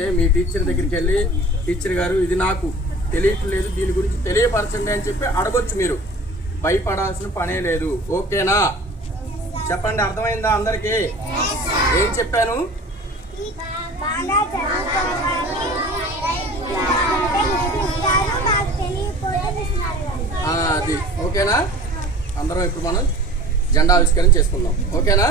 తెలియకపోతే మీ టీచర్ దగ్గరికి వెళ్ళి టీచర్ గారు ఇది నాకు తెలియట్లేదు, దీని గురించి తెలియపరచండి అని చెప్పి అడగొచ్చు. మీరు భయపడాల్సిన పనే లేదు. ఓకేనా? చెప్పండి, అర్థమైందా అందరికీ? ఏం చెప్పాను? అది ఓకేనా? అందరం ఇప్పుడు మనం జెండా ఆవిష్కరణ చేసుకుందాం. ఓకేనా?